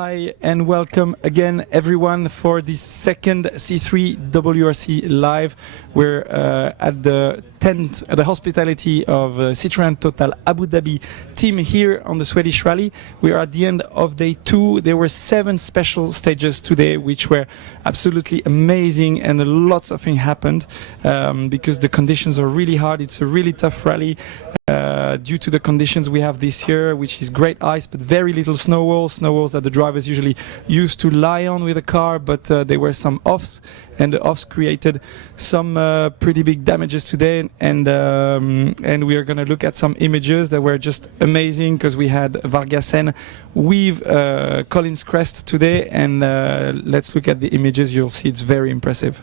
Hi and welcome again everyone for this second C3 WRC Live. We're at the tent, the hospitality of Citroën Total Abu Dhabi team here on the Swedish Rally. We are at the end of day 2. There were 7 special stages today which were absolutely amazing, and lots of things happened because the conditions are really hard. It's a really tough rally due to the conditions we have this year, which is great ice but very little snow walls that the drivers usually used to lie on with a car, but there were some offs, and the offs created some pretty big damages today, and we are going to look at some images that were just amazing, because we had Vargasen with Colin's crest today, and let's look at the images. You'll see it's very impressive.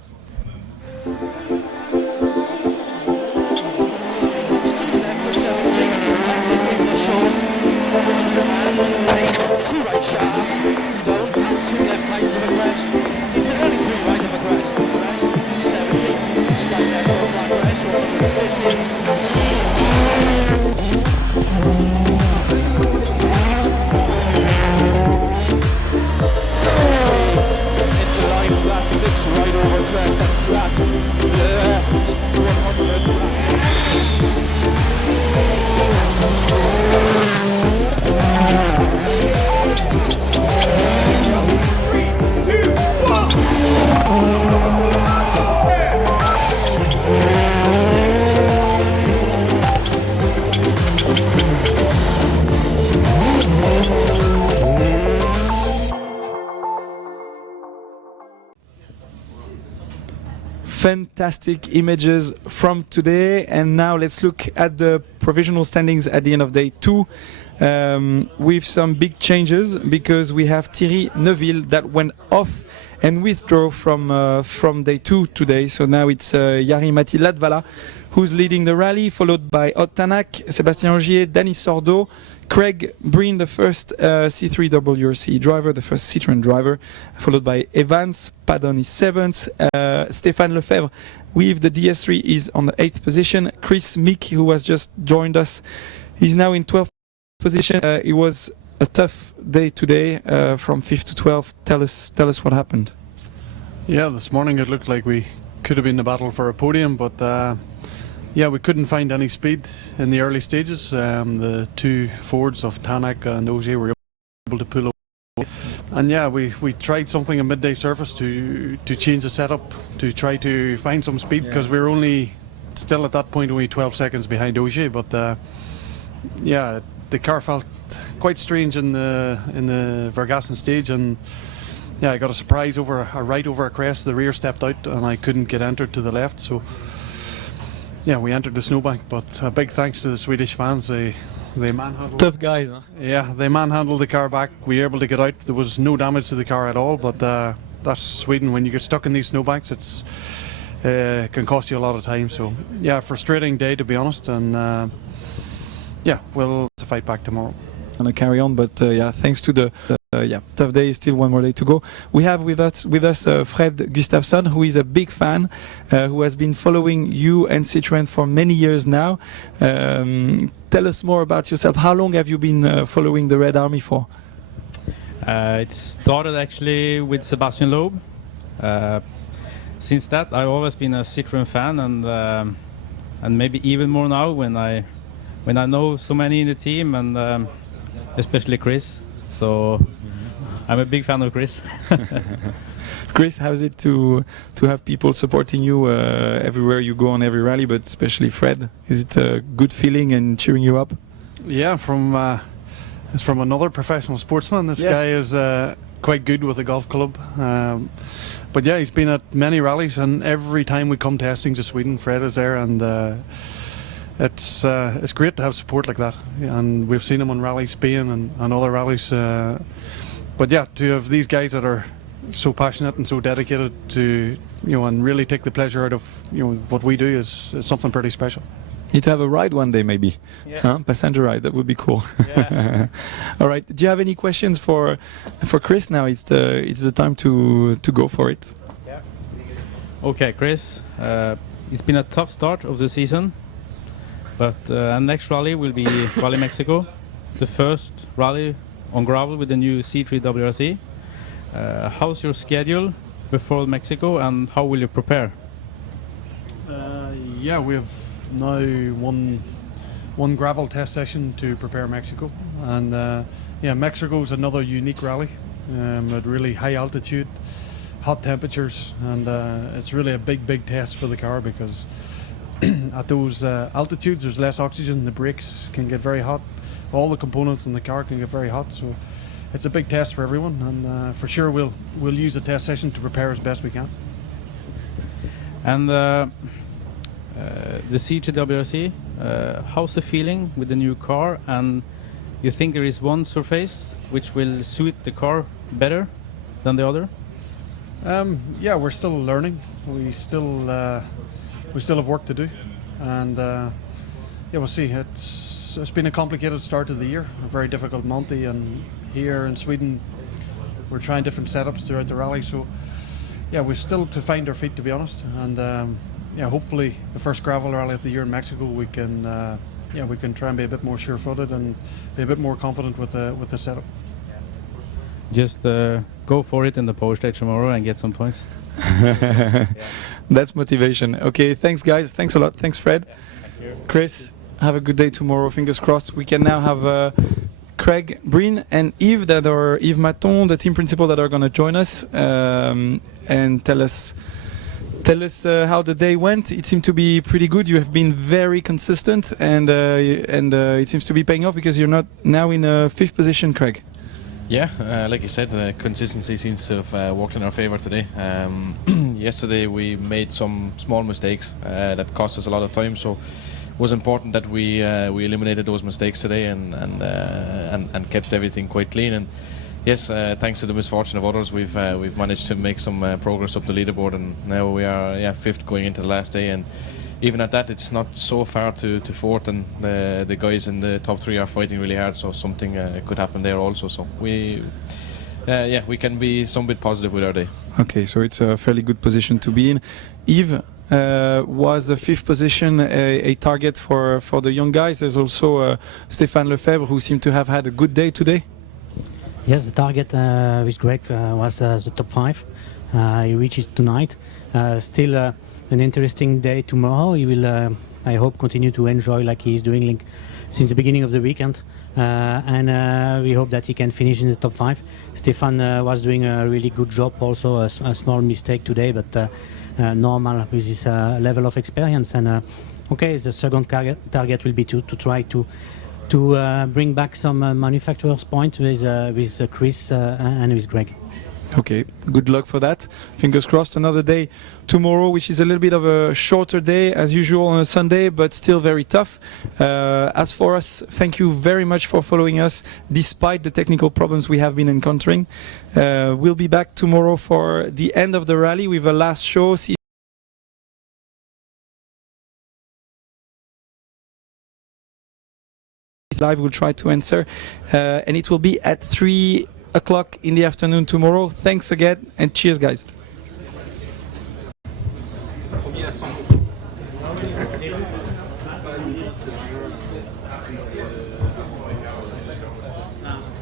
Fantastic images from today, and now let's look at the provisional standings at the end of day 2 with some big changes, because we have Thierry Neuville that went off and withdrew from day 2 today. So now it's Jari-Matti Latvala who's leading the rally, followed by Ott Tanak, Sébastien Ogier, Danny Sordo, Craig Breen, the first C3 WRC driver, the first Citroën driver, followed by Evans Padon is 7th, Stéphane Lefebvre with the DS3 is on the 8th position, Chris Mick, who has just joined us, he's now in 12th position. It was a tough day today, from 5th to 12th. Tell us what happened. Yeah, this morning it looked like we could have been in the battle for a podium, but yeah, we couldn't find any speed in the early stages. The two Fords of Tanak and Ogier were able to pull away. And yeah, we tried something in midday surface to change the setup, to try to find some speed, because we were only still at that point only 12 seconds behind Ogier. But yeah, the car felt quite strange in the Vergassen stage, and yeah, I got a surprise over a crest. The rear stepped out and I couldn't get entered to the left, so yeah, we entered the snowbank. But a big thanks to the Swedish fans. They manhandled. Tough guys, huh? Yeah, they manhandled the car back. We were able to get out. There was no damage to the car at all. But that's Sweden. When you get stuck in these snowbanks, it's can cost you a lot of time. So yeah, frustrating day, to be honest. And yeah, we'll fight back tomorrow. Gonna carry on, but yeah, thanks to the tough day, still one more day to go. We have with us Fred Gustafsson, who is a big fan, who has been following you and Citroën for many years now. Tell us more about yourself. How long have you been following the Red Army for? It started actually with Sébastien Loeb. Since that, I've always been a Citroën fan, and maybe even more now when I know so many in the team, and especially Chris. So I'm a big fan of Chris. Chris, how is it to have people supporting you everywhere you go on every rally, but especially Fred? Is it a good feeling and cheering you up? Yeah, it's from another professional sportsman. This guy is quite good with a golf club. But yeah, he's been at many rallies, and every time we come to Hastings to Sweden, Fred is there, and it's great to have support like that. And we've seen him on Rally Spain and other rallies. But yeah, to have these guys that are so passionate and so dedicated to, and really take the pleasure out of, what we do is something pretty special. Need to have a ride one day, maybe. Yeah. Huh? Passenger ride, that would be cool. Yeah. All right. Do you have any questions for Chris now? It's the time to go for it. Yeah. Okay, Chris. It's been a tough start of the season, but next rally will be Rally Mexico, the first rally on gravel with the new C3 WRC. How's your schedule before Mexico, and how will you prepare? Yeah, we have now one gravel test session to prepare Mexico, and yeah, Mexico is another unique rally at really high altitude, hot temperatures, and it's really a big test for the car because at those altitudes there's less oxygen, the brakes can get very hot, all the components in the car can get very hot, so it's a big test for everyone, and for sure we'll use the test session to prepare as best we can. And the C3 WRC, how's the feeling with the new car, and you think there is one surface which will suit the car better than the other? Yeah, we're still learning. We still have work to do, and yeah, we'll see. It's been a complicated start to the year, a very difficult Monty, and here in Sweden we're trying different setups throughout the rally. So yeah, we're still to find our feet, to be honest, and yeah, hopefully the first gravel rally of the year in Mexico we can yeah, we can try and be a bit more sure-footed and be a bit more confident with the setup. Just go for it in the post stage tomorrow and get some points. That's motivation. Okay, thanks guys. Thanks a lot. Thanks Fred. Chris, have a good day tomorrow. Fingers crossed. We can now have Craig Breen and Yves, Yves Maton, the team principal, that are going to join us and tell us how the day went. It seemed to be pretty good. You have been very consistent, and it seems to be paying off because you're not now in a 5th position, Craig. Yeah, like you said, the consistency seems to have worked in our favour today. Yesterday we made some small mistakes that cost us a lot of time, so it was important that we eliminated those mistakes today and kept everything quite clean. And yes, thanks to the misfortune of others, we've managed to make some progress up the leaderboard, and now we are 5th going into the last day. And even at that, it's not so far to 4th, and the guys in the top 3 are fighting really hard, so something could happen there also. So we can be some bit positive with our day. Okay, so it's a fairly good position to be in. Yves, was the 5th position a target for the young guys? There's also Stéphane Lefebvre, who seemed to have had a good day today. Yes, the target with Greg was the top 5. He reaches tonight. Still an interesting day tomorrow. He will, I hope, continue to enjoy like he is doing since the beginning of the weekend. And we hope that he can finish in the top 5. Stéphane was doing a really good job, also a small mistake today, but normal with his level of experience. And okay, the second target will be to try to bring back some manufacturer's point with Chris and with Greg. Okay, good luck for that. Fingers crossed. Another day tomorrow, which is a little bit of a shorter day as usual on a Sunday, but still very tough. As for us, thank you very much for following us despite the technical problems we have been encountering. We'll be back tomorrow for the end of the rally with a last show. See live, we'll try to answer, and it will be at 3 o'clock in the afternoon tomorrow. Thanks again, and cheers guys.